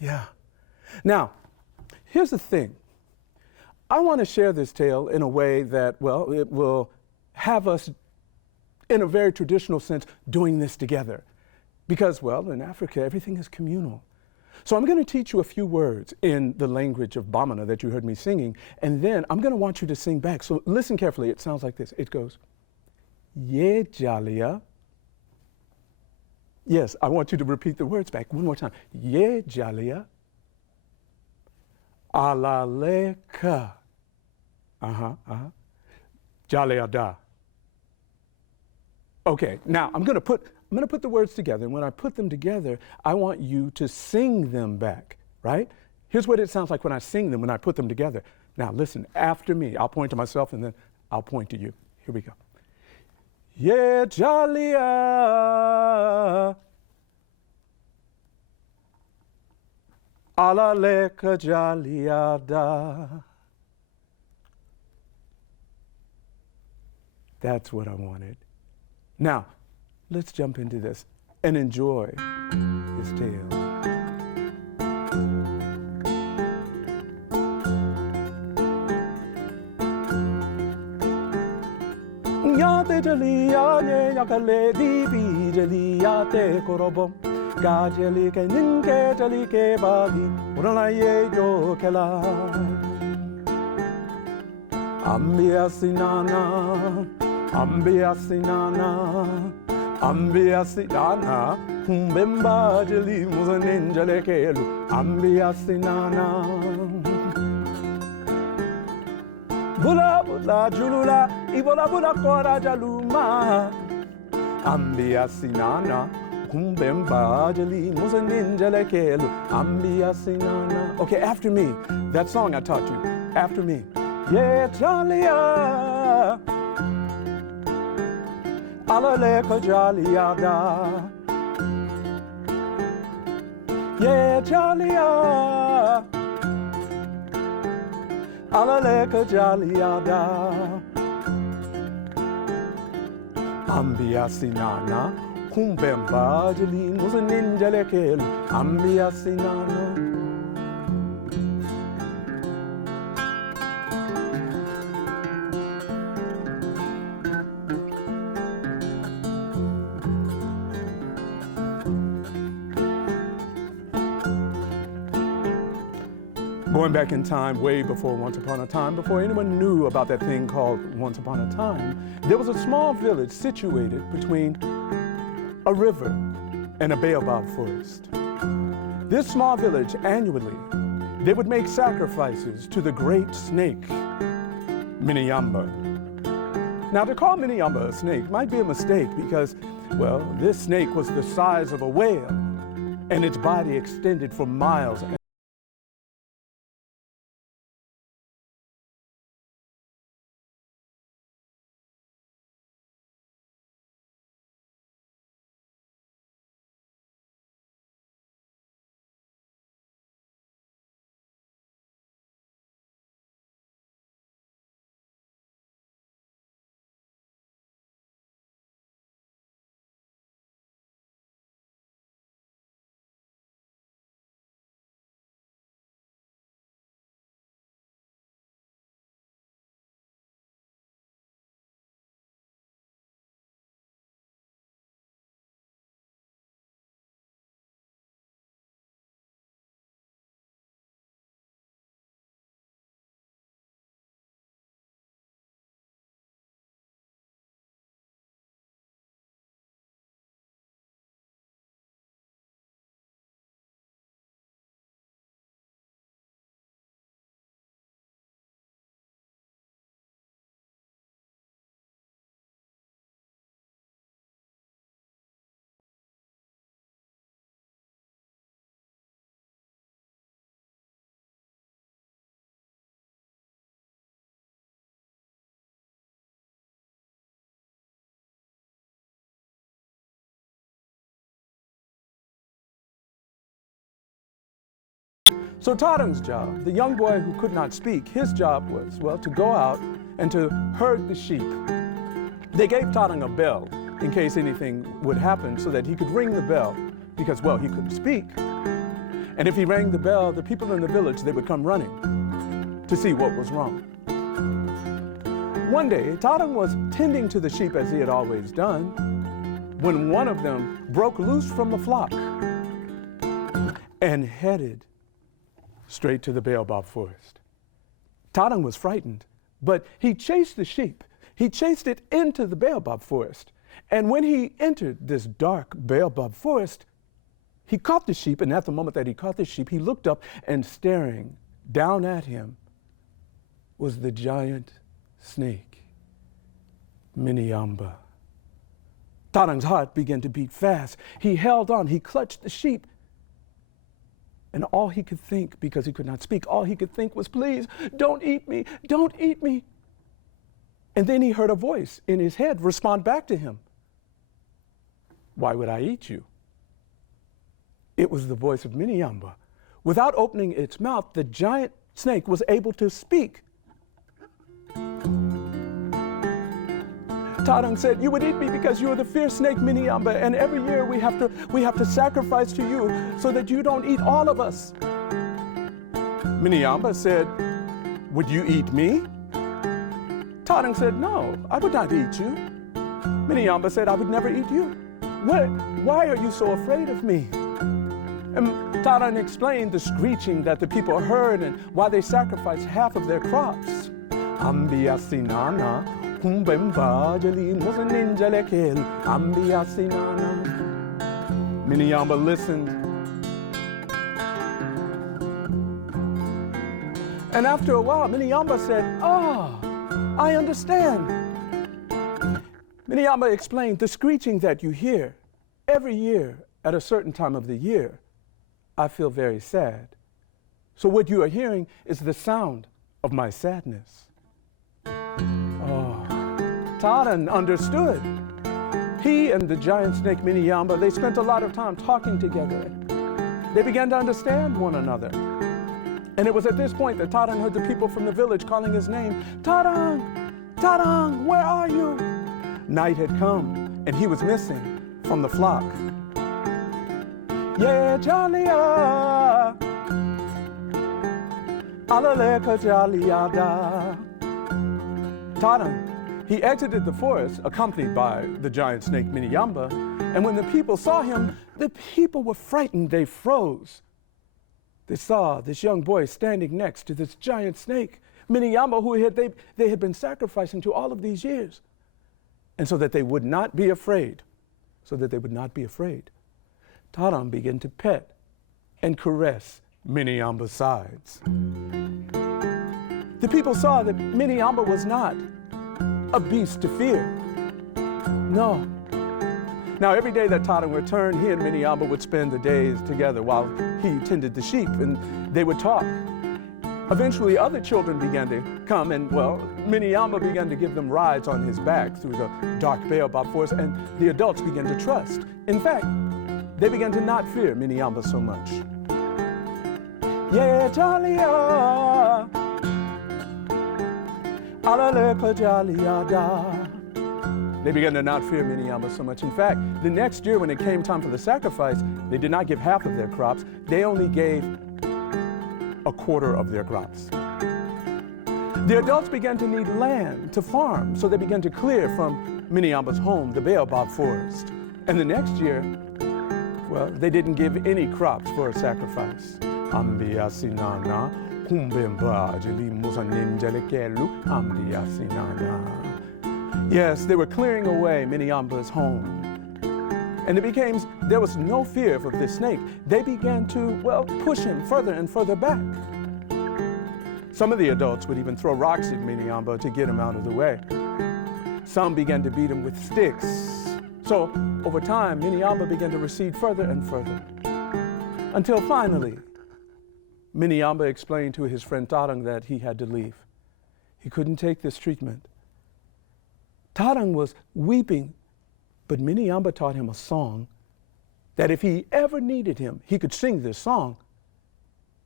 Yeah. Now, here's the thing. I want to share this tale in a way that, well, it will have us, in a very traditional sense, doing this together. Because, well, in Africa, everything is communal. So I'm going to teach you a few words in the language of Bamana that you heard me singing, and then I'm going to want you to sing back. So listen carefully. It sounds like this. It goes, Ye Jalia. Yes, I want you to repeat the words back one more time. Ye Jalia. Alaleka. Jalia da. Okay, now I'm going to put the words together, and when I put them together, I want you to sing them back, right? Here's what it sounds like when I sing them, when I put them together. Now listen, after me, I'll point to myself and then I'll point to you. Here we go. Ye Jalia. Alaleka Jalia da. That's what I wanted. Now, let's jump into this and enjoy this tale. Yate jalia ne yakale di bi jalia te korobom ga jali ke ninke jali ke bagi urala ye yo kela ambia sinana ambia sinana ambia sinana kumbemba jali muzaninjale kelu ambia sinana bula bula julula ibola bula kora jaluma ambia sinana kumbemba jali muzaninjale kelu ambia sinana. Okay, after me, that song I taught you, after me. Ye jalia alaleka jalia da. Ye jalia alaleka jalia da. Ambia sinana kumbemba jali muzaninjale kelu ambia sinana. Going back in time, way before Once Upon a Time, before anyone knew about that thing called Once Upon a Time, there was a small village situated between a river and a baobab forest. This small village, annually, they would make sacrifices to the great snake, Miniyamba. Now, to call Miniyamba a snake might be a mistake because, well, this snake was the size of a whale, and its body extended for miles. So Taran's job, the young boy who could not speak, his job was, well, to go out and to herd the sheep. They gave Tarang a bell in case anything would happen so that he could ring the bell because, well, he couldn't speak. And if he rang the bell, the people in the village, they would come running to see what was wrong. One day, Tarang was tending to the sheep as he had always done, when one of them broke loose from the flock and headed straight to the Baobab forest. Tarang was frightened, but he chased the sheep. He chased it into the Baobab forest. And when he entered this dark Baobab forest, he caught the sheep, and at the moment that he caught the sheep, he looked up, and staring down at him was the giant snake, Miniamba. Tarang's heart began to beat fast. He held on, he clutched the sheep, and all he could think, because he could not speak, all he could think was, please, don't eat me, don't eat me. And then he heard a voice in his head respond back to him. Why would I eat you? It was the voice of Miniamba. Without opening its mouth, the giant snake was able to speak. Tarang said, you would eat me because you are the fierce snake Miniamba, and every year we have to sacrifice to you so that you don't eat all of us. Miniamba said, would you eat me? Tarang said, no, I would not eat you. Miniamba said, I would never eat you. Why are you so afraid of me? And Tarang explained the screeching that the people heard and why they sacrificed half of their crops. Miniamba listened. And after a while, Miniamba said, I understand. Miniamba explained the screeching that you hear every year at a certain time of the year. I feel very sad. So what you are hearing is the sound of my sadness. Tarang understood. He and the giant snake Miniamba, they spent a lot of time talking together. They began to understand one another. And it was at this point that Tarang heard the people from the village calling his name. Tarang! Tarang, where are you? Night had come, and he was missing from the flock. Yeah, Jalia, Alaleka Jaliada. Tarang, he exited the forest accompanied by the giant snake Miniamba, and when the people saw him, the people were frightened. They froze. They saw this young boy standing next to this giant snake, Miniamba, who they had been sacrificing to all of these years. And so that they would not be afraid, Tarang began to pet and caress Miniamba's sides. The people saw that Miniamba was not a beast to fear. No. Now, every day that Tarang returned, he and Miniamba would spend the days together while he tended the sheep, and they would talk. Eventually, other children began to come, and, well, Miniamba began to give them rides on his back through the dark Baobab forest, and the adults began to trust. In fact, they began to not fear Miniamba so much. Yeah, Jalia, Alaleka Jaliada. They began to not fear Miniamba so much. In fact, the next year when it came time for the sacrifice, they did not give half of their crops. They only gave a quarter of their crops. The adults began to need land to farm, so they began to clear from Miniamba's home, the Baobab forest. And the next year, well, they didn't give any crops for a sacrifice. Yes, they were clearing away Miniamba's home. And there was no fear of this snake. They began to, well, push him further and further back. Some of the adults would even throw rocks at Miniamba to get him out of the way. Some began to beat him with sticks. So, over time, Miniamba began to recede further and further. Until finally, Miniamba explained to his friend Tarang that he had to leave. He couldn't take this treatment. Tarang was weeping, but Miniamba taught him a song that if he ever needed him, he could sing this song,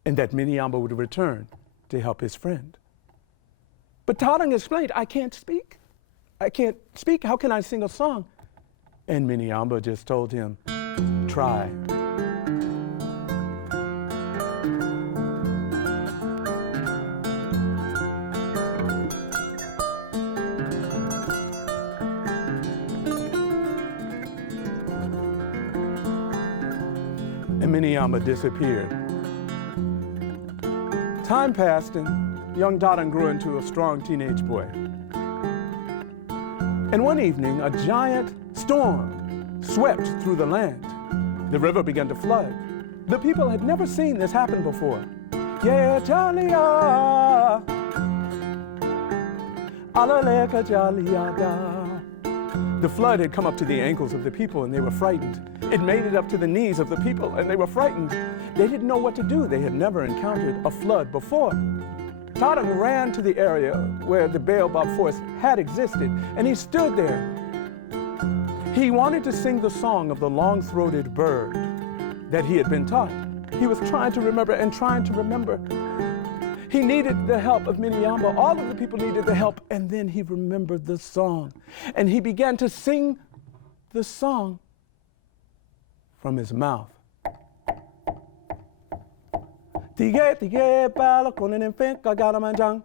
and that Miniamba would return to help his friend. But Tarang explained, I can't speak. I can't speak. How can I sing a song? And Miniamba just told him, try. and Miniamba disappeared. Time passed, and young Tadang grew into a strong teenage boy. And one evening, a giant storm swept through the land. The river began to flood. The people had never seen this happen before. Yeah, Jalia, alaleka Jalia. The flood had come up to the ankles of the people, and they were frightened. It made it up to the knees of the people, and they were frightened. They didn't know what to do. They had never encountered a flood before. Tadang ran to the area where the Baobab forest had existed, and he stood there. He wanted to sing the song of the long-throated bird that he had been taught. He was trying to remember and trying to remember. He needed the help of Miniamba. All of the people needed the help, and then he remembered the song. And he began to sing the song from his mouth. Tige tige bala konen fen kagalamanjang.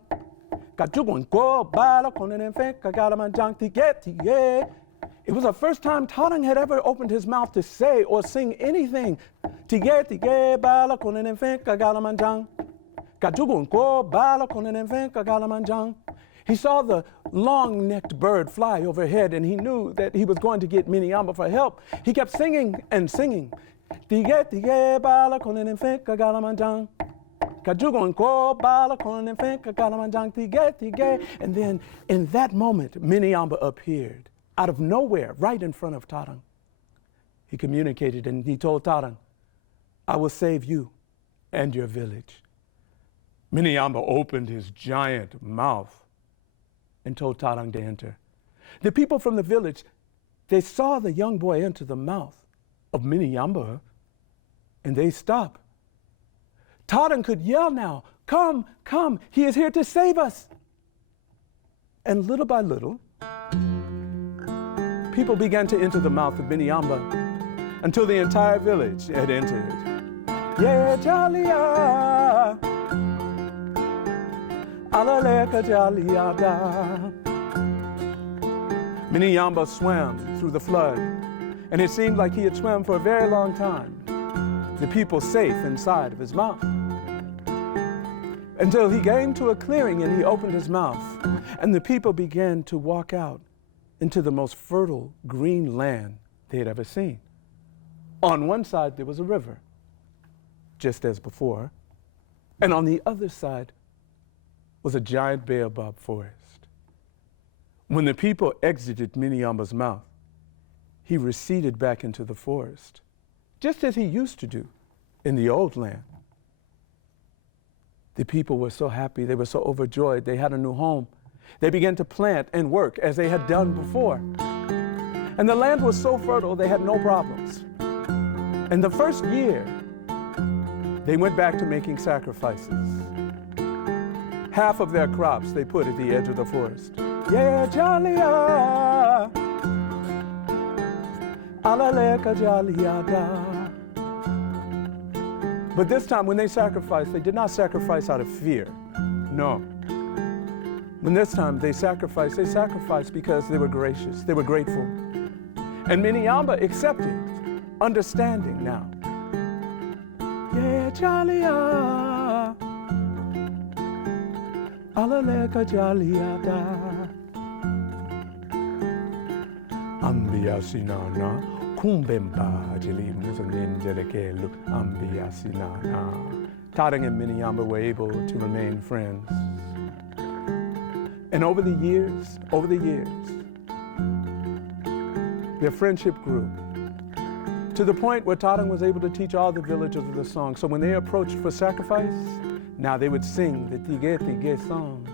Kajugon go bala konen fen kagalamanjang. Tige tige. It was the first time Tadang had ever opened his mouth to say or sing anything. Tige tige bala konen fen kagalamanjang. Kajugon go bala konen fen kagalamanjang. He saw the long-necked bird fly overhead, and he knew that he was going to get Miniamba for help. He kept singing and singing. Tige tige bala konen fen kagalamanjang. Kajugon ko bala konen fen kagalamanjang tige tige. And then in that moment, Miniamba appeared out of nowhere, right in front of Tadang. He communicated and he told Tadang, I will save you and your village. Miniamba opened his giant mouth and told Tadang to enter. The people from the village, they saw the young boy enter the mouth of Miniamba, and they stopped. Tadang could yell now, come, come, he is here to save us. And little by little, people began to enter the mouth of Miniamba until the entire village had entered. Yeah, Jalia, alaleka Jalia. Miniamba swam through the flood, and it seemed like he had swam for a very long time. The people safe inside of his mouth. Until he came to a clearing and he opened his mouth, and the people began to walk out into the most fertile green land they had ever seen. On one side there was a river, just as before, and on the other side was a giant baobab forest. When the people exited Miniamba's mouth, he receded back into the forest, just as he used to do in the old land. The people were so happy, they were so overjoyed, they had a new home. They began to plant and work as they had done before. And the land was so fertile, they had no problems. And the first year, they went back to making sacrifices. Half of their crops they put at the edge of the forest. Yeah, Jalia, alaleka Jalia. But this time when they sacrificed, they did not sacrifice out of fear. No. When this time they sacrificed because they were gracious, they were grateful. And Miniamba accepted, understanding now. Yeah, Jalia, alaleka Jalia. Ambia sinana. Kumbemba jeli muzanin jelekelu ambia sinana. Tadang and Miniamba were able to remain friends. And over the years, their friendship grew to the point where Tadang was able to teach all the villagers of the song. So when they approached for sacrifice, now they would sing the Tige Tige song.